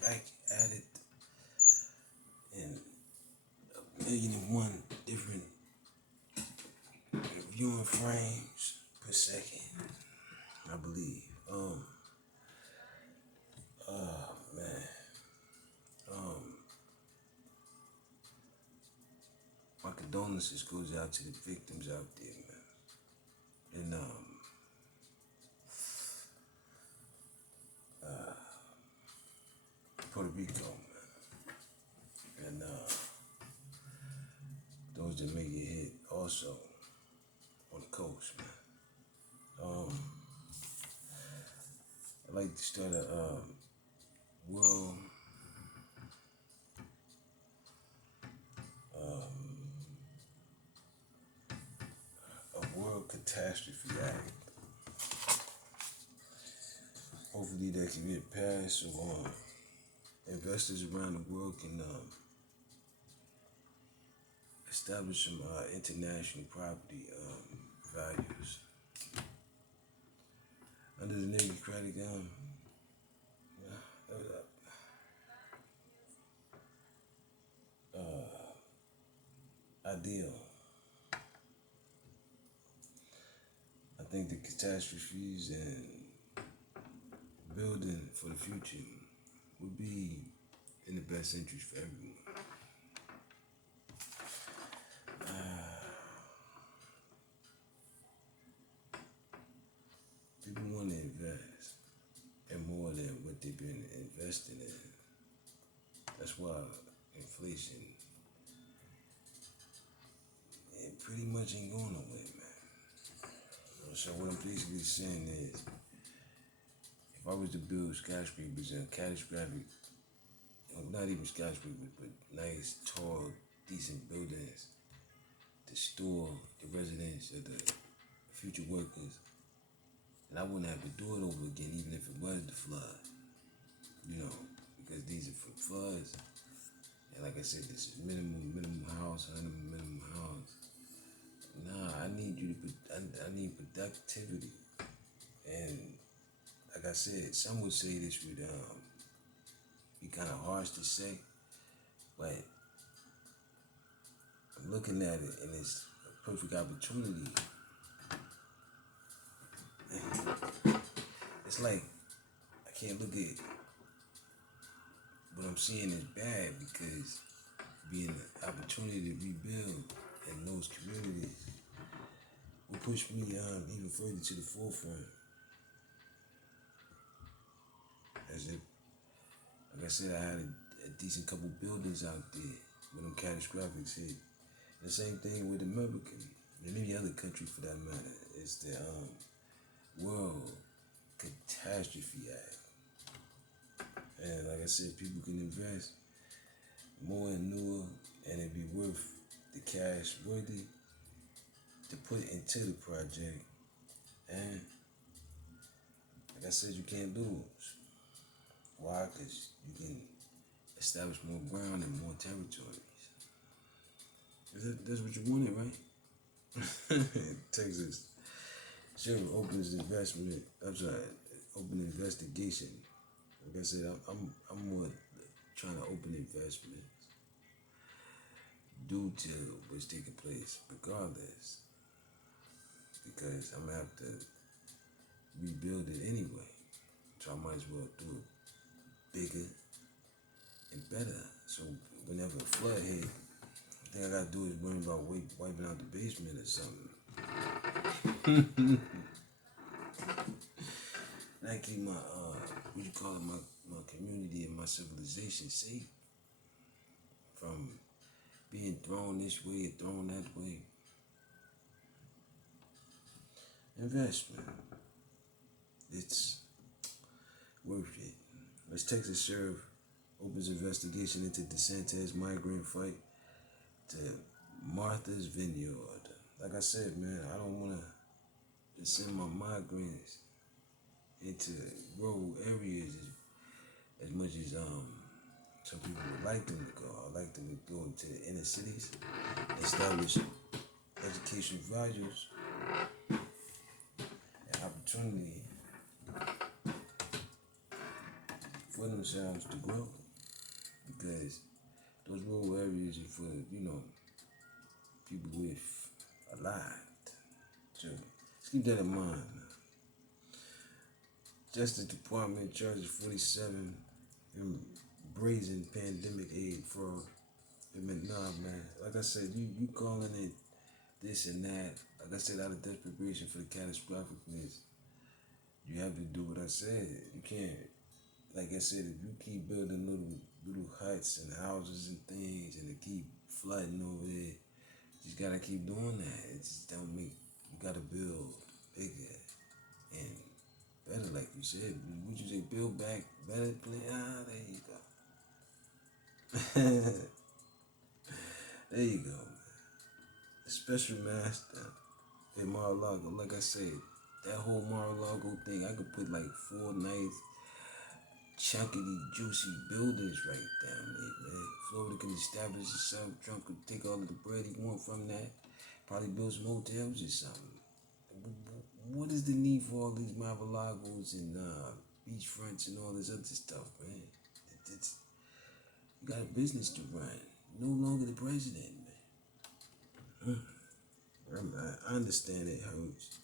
back at it in 1,000,001 different viewing frames per second, I believe. Man. Um, my condolences goes out to the victims out there, man. And Puerto Rico, man. And those that may get hit also on the coast, man. I'd like to start world a world catastrophe act. Hopefully that can get passed so investors around the world can establish some international property values under the democratic ideal. I think the catastrophes and building for the future would be in the best interest for everyone. People want to invest and more than what they've been investing in. That's why inflation it pretty much ain't going nowhere, man. So what I'm basically saying is, if I was to build skyscrapers and catastrophic, not even skyscrapers, but nice, tall, decent buildings to store the residents of the future workers, and I wouldn't have to do it over again, even if it was the flood, because these are from floods. And like I said, this is minimum house, minimum house. Nah, I need productivity. And like I said, some would say this would be kind of harsh to say, but I'm looking at it and it's a perfect opportunity. It's like I can't look at what I'm seeing as bad because being an opportunity to rebuild in those communities will push me even further to the forefront. As if, like I said, I had a decent couple buildings out there when them catastrophics hit. The same thing with America and any other country for that matter. It's the World Catastrophe Act. And like I said, people can invest more and newer and it'd be worth the cash worthy to put into the project. And like I said, you can't lose. Why? Because you can establish more ground and more territories. That's what you wanted, right? Texas Sheriff opens investment. Open investigation. Like I said, I'm more trying to open investments due to what's taking place, regardless, because I'm gonna have to rebuild it anyway. So I might as well do it bigger and better. So whenever a flood hit, the thing I gotta do is worry about wiping out the basement or something. And I keep my my community and my civilization safe from being thrown this way or thrown that way. Investment. It's worth it. As Texas Sheriff opens investigation into DeSantis migrant fight to Martha's Vineyard. Like I said, man, I don't want to send my migrants into rural areas as much as some people would like them to go. I'd like them to go into the inner cities, establish educational values and opportunity for themselves to grow. Because those rural areas are for, people with a lot. So let's keep that in mind, man. Justice Department charges 47 in brazen pandemic aid fraud. I mean, nah, man. Like I said, you calling it this and that. Like I said, out of desperation for the catastrophicness, you have to do what I said. You can't, like I said, if you keep building little huts and houses and things, and it keep flooding over there, you just gotta keep doing that. It just don't make. You gotta build bigger and better, like you said. Would you say build back better? There you go. There you go, man. A special master in Mar-a-Lago. Like I said, that whole Mar-a-Lago thing, I could put like 4 nice, chunkity, juicy buildings right down there, man. Florida can establish itself. Trump could take all of the bread he want from that. Probably build some hotels or something. What is the need for all these Mar-a-Lagos and beachfronts and all this other stuff, man? You got a business to run. No longer the president, man. I understand it hurts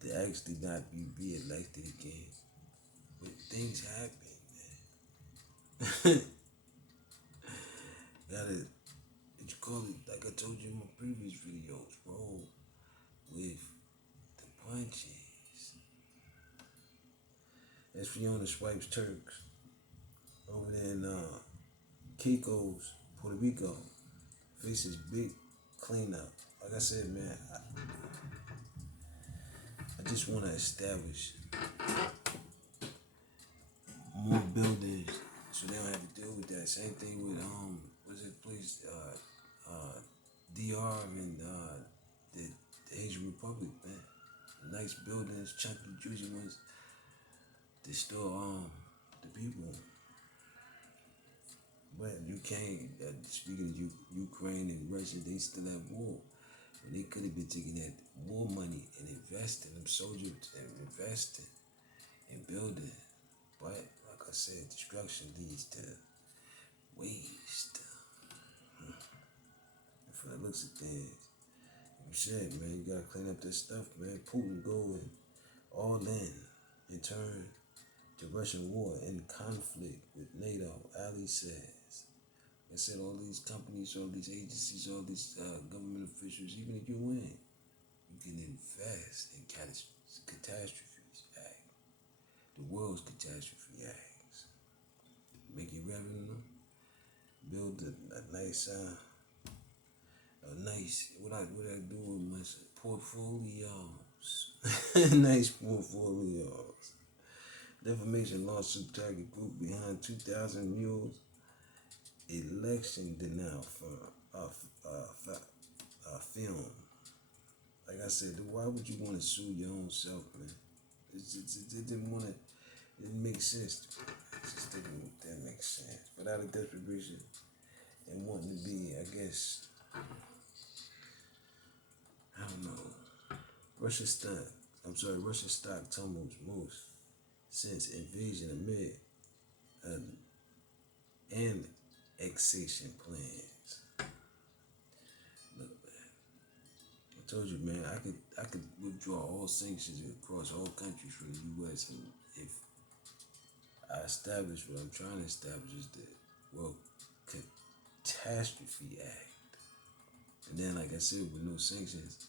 to actually not be re-elected again, but things happen, man. Gotta, what you call it? Like I told you in my previous videos, roll with the punches. As Fiona Swipes Turks over there in Caicos, Puerto Rico, faces big cleanup. Like I said, man, I just want to establish more buildings so they don't have to deal with that. Same thing with what's it place? DR and the Asian Republic, man. Nice buildings, chunky, juicy ones. They still the people. But you can't. Speaking of Ukraine and Russia, they still at war. And they could have been taking that war money and investing them soldiers and investing and building. But like I said, destruction leads to waste. And for the looks of things, like you said, man, you gotta clean up this stuff, man. Putin going all in turn to Russian war in conflict with NATO, Ali says. I said all these companies, all these agencies, all these government officials, even the UN, you can invest in catastrophes act, the world's catastrophe acts. Make your revenue, build a nice, what I do with my portfolios, nice portfolios. Defamation lawsuit target group behind 2,000 mules. Election denial for film. Like I said, why would you want to sue your own self, man? It didn't want to. It didn't make sense. It just didn't make sense. But out of desperation and wanting to be, I guess, I don't know. Russia stock tumbles most since invasion amid and annexation plans. Look, man, I told you, man, I could withdraw all sanctions across all countries from the U.S. and if I establish what I'm trying to establish is the World Catastrophe Act. And then, like I said, with no sanctions,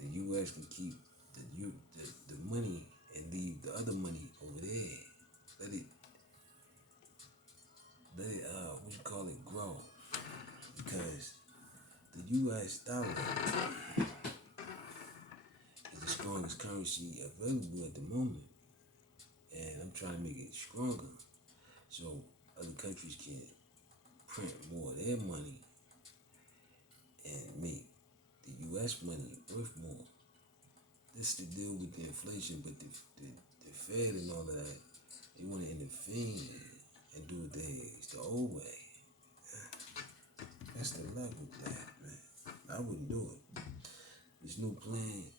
the U.S. can keep the money and leave the other money over there. Let it grow. Because the U.S. dollar is the strongest currency available at the moment. And I'm trying to make it stronger so other countries can print more of their money and make the U.S. money worth more. This is to deal with the inflation, but the Fed and all of that, they want to intervene and do things the old way. That's the luck with that, man. I wouldn't do it. This new plan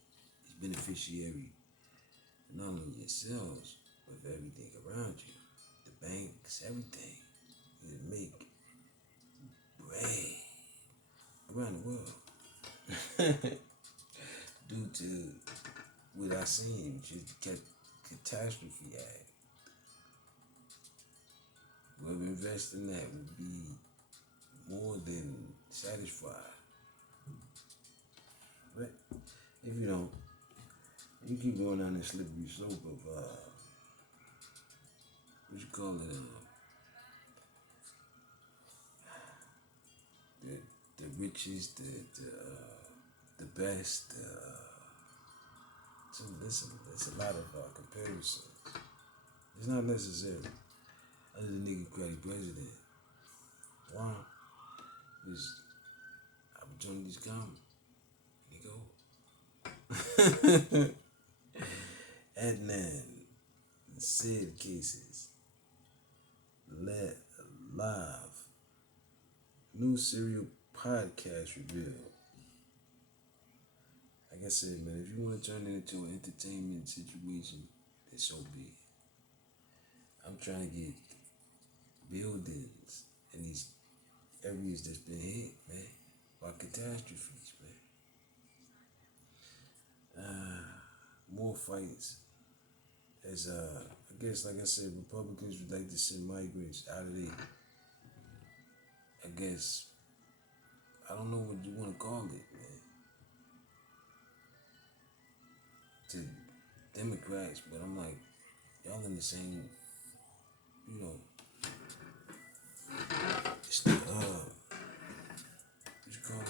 is beneficiary not only yourselves, with everything around you. The banks, everything. You make bread around the world. Due to what I seen, just catastrophe act. Whoever invest in that would be more than satisfied. But if you don't, you keep going down this slippery slope of what you call it, the richest, the best. So listen, there's a lot of comparisons. It's not necessary. Other than nigga credit president. Why? Because opportunities come and they go. Adnan, said cases, live, new serial podcast revealed. Like I said, man, if you want to turn it into an entertainment situation, then so be it. I'm trying to get buildings in these areas that's been hit, man, by catastrophes, man. More fights. As I guess, like I said, Republicans would like to send migrants out of there. I guess, I don't know what you want to call it, man. To Democrats, but I'm like, y'all in the same, you know, it's the, what you call it,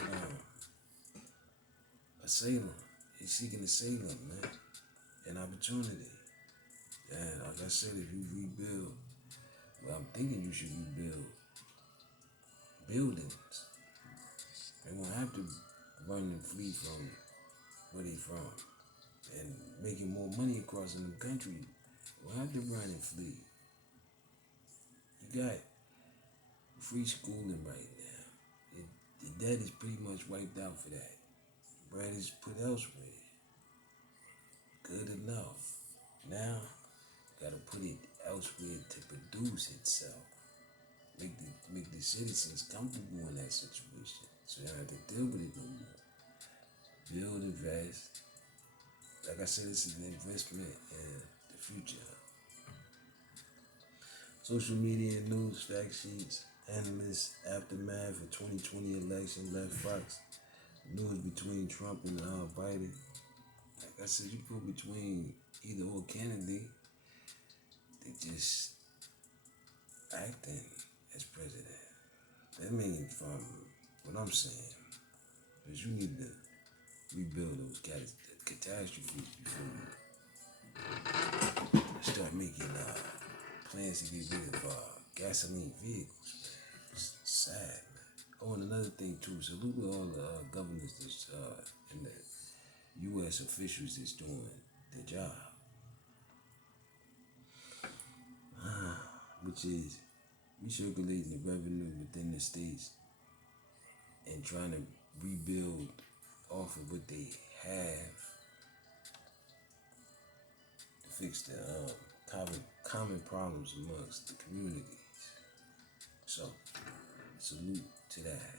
asylum. He's seeking asylum, man, an opportunity. And like I said, if you rebuild, well, I'm thinking you should rebuild buildings. They won't have to run and flee from where they from. And making more money across in the country, we'll have to run and flee. You got free schooling right now. The debt is pretty much wiped out for that. Bread is put elsewhere. Good enough. Now, gotta put it elsewhere to produce itself. Make the citizens comfortable in that situation, so they don't have to deal with it no more. Build, invest. Like I said, this is an investment in the future. Social media news, fact sheets, analysts, aftermath of 2020 election left Fox News between Trump and Biden. Like I said, you put between either or candidate, they just acting as president. That means from what I'm saying is you need to rebuild those catastrophes before you start making plans to get rid of gasoline vehicles. It's sad, man. Oh, and another thing too, salute to all the governors that's and the U.S. officials that's doing their job, which is recirculating the revenue within the states and trying to rebuild off of what they have to fix the common problems amongst the communities. So, salute to that.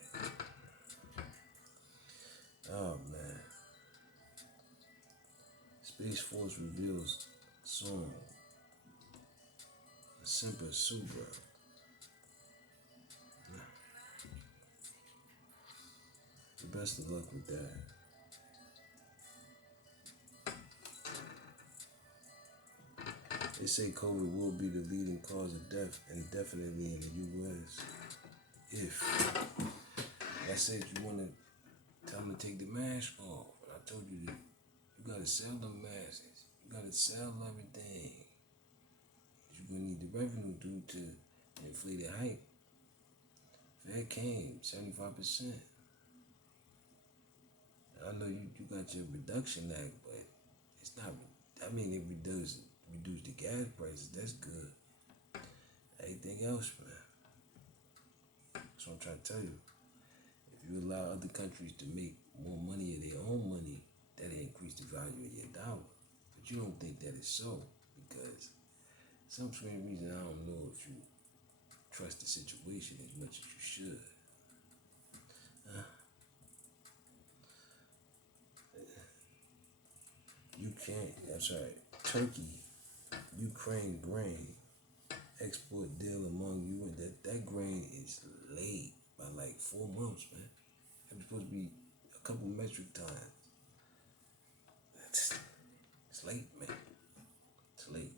Oh man. Space Force reveals song. Semper Supra. The best of luck with that. They say COVID will be the leading cause of death indefinitely in the U.S. If I said you want to tell them to take the mask off, but I told you that you gotta sell them masks. You gotta sell everything. You're gonna need the revenue due to the inflated hype. Fed came 75%. I know you got your reduction act, but it's not. I mean, it reduce the gas prices. That's good. Everything else, man. So I'm trying to tell you, if you allow other countries to make more money of their own money, that'll increase the value of your dollar. But you don't think that is so because some strange reason, I don't know if you trust the situation as much as you should. You can't, that's right. Turkey, Ukraine grain export deal among you and that grain is late by like 4 months, man. It was supposed to be a couple metric tons. It's late, man. It's late.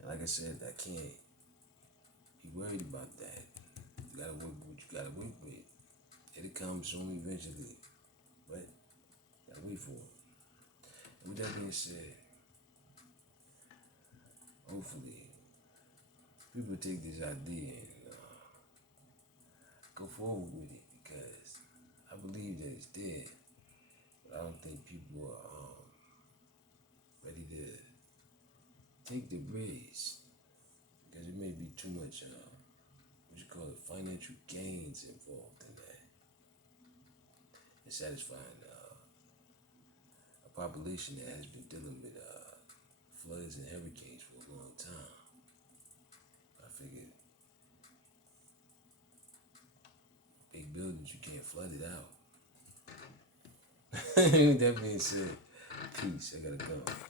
And like I said, I can't be worried about that. You gotta work with what you gotta work with. It'll come soon eventually. But you gotta wait for it. And with that being said, hopefully people take this idea and go forward with it, because I believe that it's dead, but I don't think people are ready to take the risk, because it may be too much financial gains involved in that, and satisfying a population that has been dealing with floods and hurricanes for a long time. I figured big buildings, you can't flood it out. With that being said, peace. I gotta go.